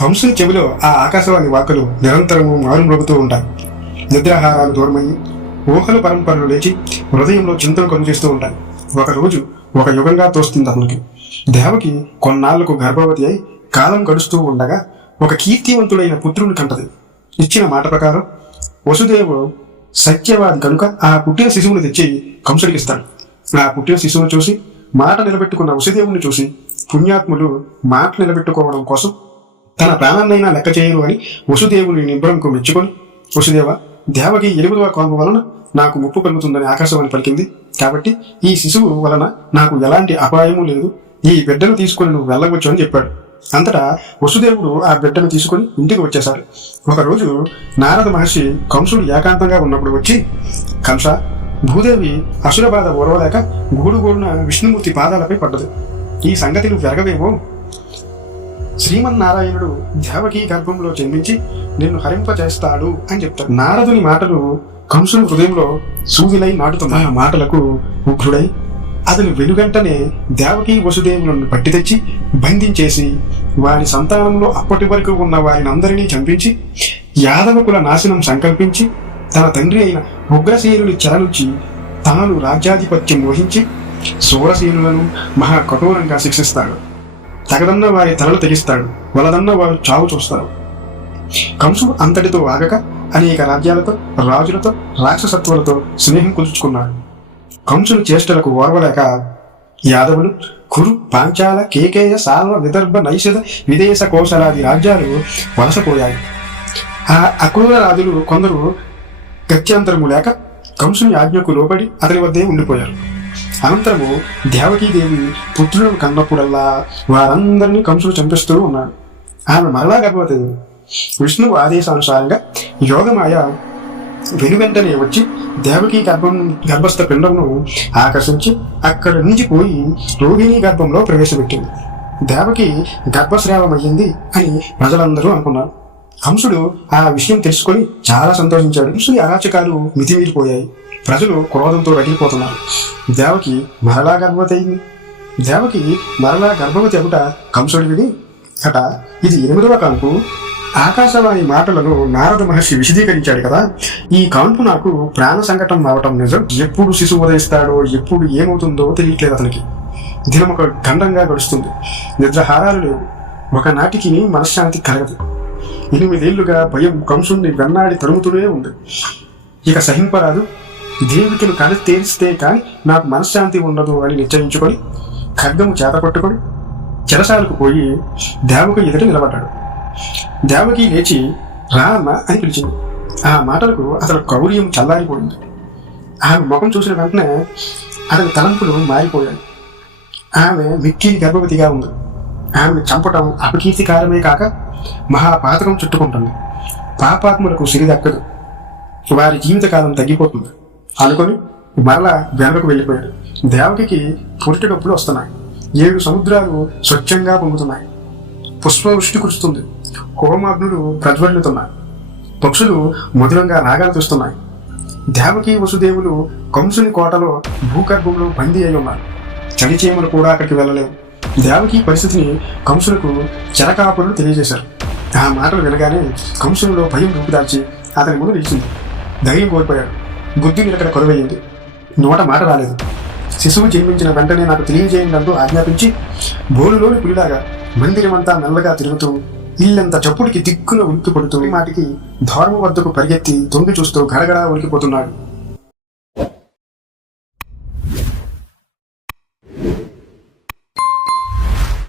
కంసుని చెవిలో ఆ ఆకాశవాణి వాక్కులు నిరంతరము మారుమ్రోగుతూ ఉంటాయి. నిద్రాహారాలు దూరమయ్యి ఊహలు పరంపరలు లేచి హృదయంలో చింతలు కలుగజేస్తూ ఉంటాయి. ఒకరోజు ఒక యుగంగా తోస్తుంది అతనికి. దేవకి కొన్నాళ్లకు గర్భవతి అయి కాలం గడుస్తూ ఉండగా ఒక కీర్తివంతుడైన పుత్రుని కంటది. ఇచ్చిన మాట ప్రకారం వసుదేవుడు సత్యవాది కనుక ఆ పుట్టిన శిశువుని తెచ్చి కంసుడికి ఇస్తాడు. ఆ పుట్టిన శిశువును చూసి మాట నిలబెట్టుకున్న వసుదేవుని చూసి పుణ్యాత్ములు మాట నిలబెట్టుకోవడం కోసం తన ప్రాణాన్నైనా లెక్క చేయరు అని వసుదేవుని నిబ్రంకు మెచ్చుకొని, వసుదేవ, దేవకి 8వ కాన్పు వలన నాకు ముప్పు కలుగుతుందని ఆకాశవాణి పలికింది. కాబట్టి ఈ శిశువు వలన నాకు ఎలాంటి అపాయము లేదు. ఈ బిడ్డను తీసుకుని నువ్వు వెళ్ళవచ్చు అని చెప్పాడు. అంతటా వసుదేవుడు ఆ బిడ్డను తీసుకుని ఇంటికి వచ్చేశాడు. ఒకరోజు నారద మహర్షి కంసుడు ఏకాంతంగా ఉన్నప్పుడు వచ్చి, కంస, భూదేవి అసుర బాధ ఓర్వలేక గూడుగూడున విష్ణుమూర్తి పాదాలపై పడ్డది. ఈ సంగతి నువ్వు ఎరగవేమో. శ్రీమన్నారాయణుడు దేవకీ గర్భంలో జన్మించి నిన్ను హరింపచేస్తాడు అని చెప్తాడు. నారదుని మాటలు కంసుని హృదయంలో సూదిలై నాటుతున్న మాటలకు ఉగ్రుడై అతని వెనుగంటనే దేవకీ వసుదేవులను పట్టి తెచ్చి బంధించేసి వారి సంతానంలో అప్పటి వరకు ఉన్న వారిని అందరినీ చంపించి యాదవకుల నాశనం సంకల్పించి తన తండ్రి అయిన ఉగ్రసేనుని చెర నుంచి తాను రాజ్యాధిపత్యం వహించి సూరసేనులను మహా కఠోరంగా శిక్షిస్తాడు. తగదన్న వారి తలలు తెగిస్తాడు. వలదన్న వారు చావు చూస్తారు. కంసుడు అంతటితో ఆగక అనేక రాజ్యాలతో, రాజులతో, రాక్షసత్వాలతో స్నేహం కుదుర్చుకున్నాడు. కంసుని చేష్టలకు ఓర్వలేక యాదవులు, కురు, పాంచాల, కేకేయ, సాల్వ, విదర్భ, నైషద, విదేశ కోశలాది రాజ్యాలు వలసపోయాయి. ఆ అక్రూర రాజులు కొందరు గత్యంతరము లేక కంసుని ఆజ్ఞకు లోబడి అతని వద్దే ఉండిపోయారు. అనంతరము దేవకీదేవి పుత్రులను కన్నప్పుడల్లా వారందరినీ కంసుడు చంపిస్తూ ఉన్నాడు. ఆమె మరలా గర్భవతి. విష్ణువు ఆదేశానుసారంగా యోగమాయ వెనువెంటనే వచ్చి దేవకీ గర్భస్థ పిండమును ఆకర్షించి అక్కడి నుంచి పోయి రోహిణీ గర్భంలో ప్రవేశపెట్టింది. దేవకి గర్భస్రావమయ్యింది అని ప్రజలందరూ అనుకున్నారు. కంసుడు ఆ విషయం తెలుసుకొని చాలా సంతోషించాడు. కంసుని అరాచకాలు మితిమీరిపోయాయి. ప్రజలు క్రోధంతో రగిలిపోతున్నారు. దేవకి మరలా గర్భవతి అయింది. దేవకి మరలా గర్భవతి అగుట కంసుడు విని అట ఇది 8వ కాన్పు. ఆకాశవాణి మాటలను నారద మహర్షి విశదీకరించాడు కదా, ఈ కాన్పు నాకు ప్రాణ సంకటం అవటం నిజం. ఎప్పుడు శిశువు ఉదయిస్తాడో, ఎప్పుడు ఏమవుతుందో తెలియట్లేదు అతనికి. దినం ఒక గండంగా గడుస్తుంది. నిద్రహారాలు లేవు. ఒకనాటికి మనశ్శాంతి కలగదు. 8 ఏళ్లుగా భయం కంసుడిని వెన్నాడి తరుముతూనే ఉంది. ఇక సహింపరాదు. దేవికను కలి తేరిస్తే కానీ నాకు మనశ్శాంతి ఉండదు అని నిశ్చయించుకొని ఖడ్గము చేత పట్టుకొని చెరసాలకు పోయి దేవకి ఎదుట నిలబడ్డాడు. దేవకి లేచి రామ అని పిలిచింది. ఆ మాటలకు అతని కౌర్యం చల్లారిపోయింది. ఆమె ముఖం చూసిన వెంటనే అతని తలంపులు మారిపోయాయి. ఆమె మిక్కిలి గర్భవతిగా ఉంది. ఆమెను చంపటం అపకీర్తికారమే కాక మహాపాతకం చుట్టుకుంటుంది. పాపాత్ములకు సిరి దక్కదు. వారి జీవితకాలం తగ్గిపోతుంది అనుకొని మరలా వెనకకు వెళ్ళిపోయాడు. దేవకికి పురిటి నొప్పులు వస్తున్నాయి. 7 సముద్రాలు స్వచ్ఛంగా పొంగుతున్నాయి. పుష్పవృష్టి కురుస్తుంది. హోమాగ్నులు ప్రజ్వలిస్తున్నాయి. పక్షులు మధురంగా రాగాలు తీస్తున్నాయి. దేవకి వసుదేవులు కంసుని కోటలో భూగర్భంలో బందీ అయి ఉన్నారు. చలిచీమలు కూడా అక్కడికి వెళ్ళలేవు. దేవకి పరిస్థితిని కంసులకు చెరకాపురులు తెలియజేశారు. ఆ మాటలు వినగానే కంసునిలో భయం రూపుదాల్చి అతని ముందు నిలిచింది. ధైర్యం కోల్పోయాడు. బుద్ధి నిలకడ కొరవయ్యింది. నోట మాట రాలేదు. శిశువు జన్మించిన వెంటనే నాకు తెలియజేయండి అంటూ ఆజ్ఞాపించి బోలులోని పులిలాగా మందిరమంతా మెల్లగా తిరుగుతూ ఇల్లంతా చప్పుడికి దిక్కున ఉలిక్కి పడుతూ మాటికి ధర్మ వద్దకు పరిగెత్తి తొంగి చూస్తూ గడగడా ఉలికిపోతున్నాడు.